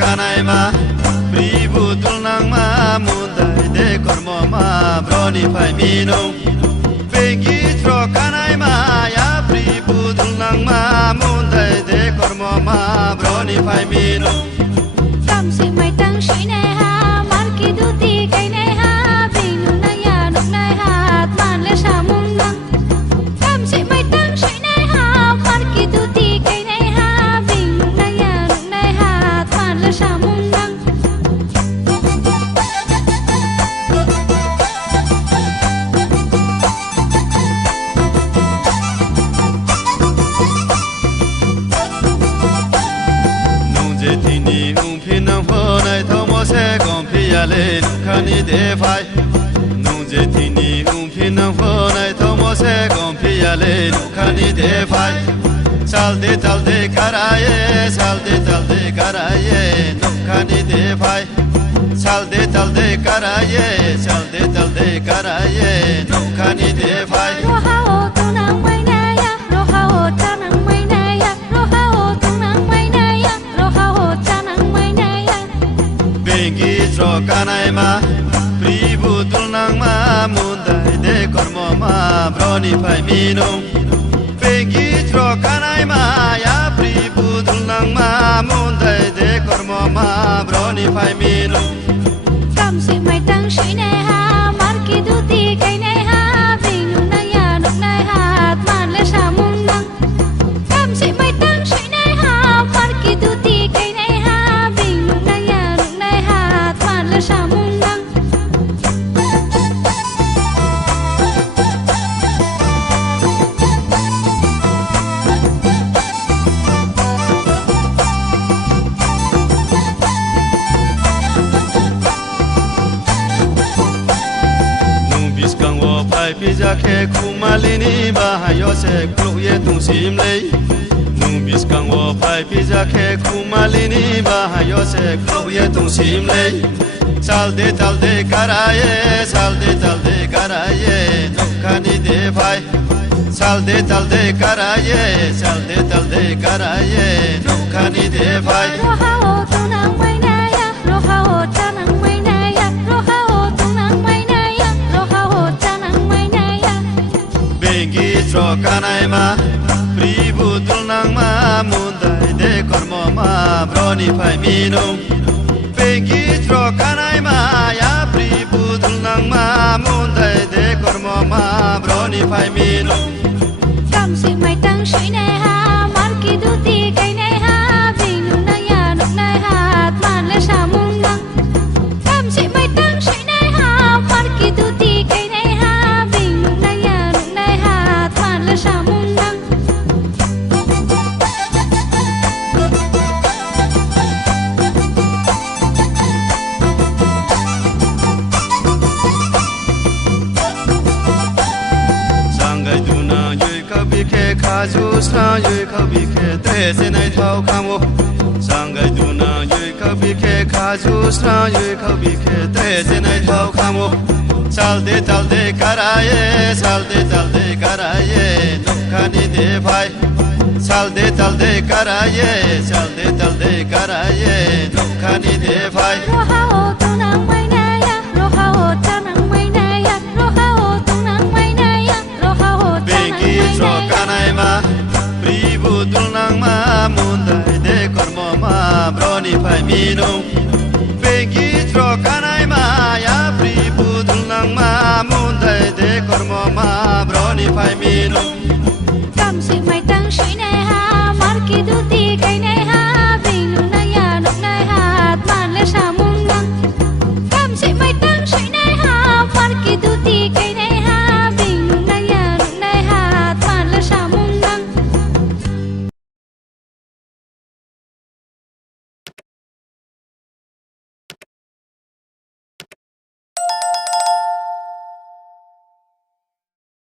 kanai ma pribu tulnang ma mundai de kormo ma broni phai mino bengi tro kanai ma ya pribu tulnang ma mundai de kormo ma broni phai mino tâm sự mày tăng suy này ha mar ki du ti kai này ha bình nu na ya nục này ha man le sa mung nang tâm sự mày tăng suy này ha mar ki du ti kai này ha bình nu na ya nục này ha man le sa mung nang lên khani de phai nung je thini phi nang pho nai tho mo se gon phi ya lên khani de phai sal de karaye sal de karaye nung khani de phai sal de karaye sal de karaye nung khani de phai ro ha o tu nang mai na ya ro ha o ta nang mai na ya ro ha o tu nang mai na ya ro ha o ta nang mai na ya bengi tro kanai ma pribu tulnang ma mundai de kormo ma broni phai mino bengi tro kanai ma ya pribu tulnang ma mundai de kormo ma broni phai mino tâm sự mày tăng suy này ha mar ki du ti kai này ha bình nu na ya nục này ha man le sa mung nang tâm sự mày tăng suy này ha mar ki du ti kai này ha bình nu na ya nục này ha man le sa mung nang Pizza ke kumalini bahayo se kluye tung sim lei nung bis kang wo pai pizza ke kumalini bahayo se kluye tung sim lei sal de karaye sal de karaye nung khani de phai sal de karaye sal de karaye nung khani de phai ro ha o tu nang mai na ya ro ha o ta nang mai na ya ro ha o tu nang mai na ya ro ha o ta nang mai na ya bengi tro kanai ma pribu tulnang ma mundai de kormo ma broni phai mino bengi tro kanai ma ya pribu tulnang ma mundai de kormo ma broni phai mino tâm sự mày tăng suy này ha mar ki du ti kai này ha bình nu na ya nục này ha man le sa mung nang tâm sự mày tăng suy này ha mar ki du ti kai này ha bình nu na ya nục này ha man le sa mung nang sangai duna yui kabi ke khazu sra yui kabi ke tre se nai thau khamo sangai duna yui kabi ke khazu sra yui kabi ke tre se nai thau khamo sal de karaye sal de karaye nung khani de phai sal de karaye sal de karaye nung khani de phai ro ha o tu nang mai na ya ro ha o ta nang mai na ya ro ha o tu nang mai na ya ro ha o ta nang bengi mai tro na ya kanai ma pribu tulnang ma mundai de kormo ma broni phai mino bengi tro kanai ma ya pribu tulnang ma mundai de kormo ma broni phai mino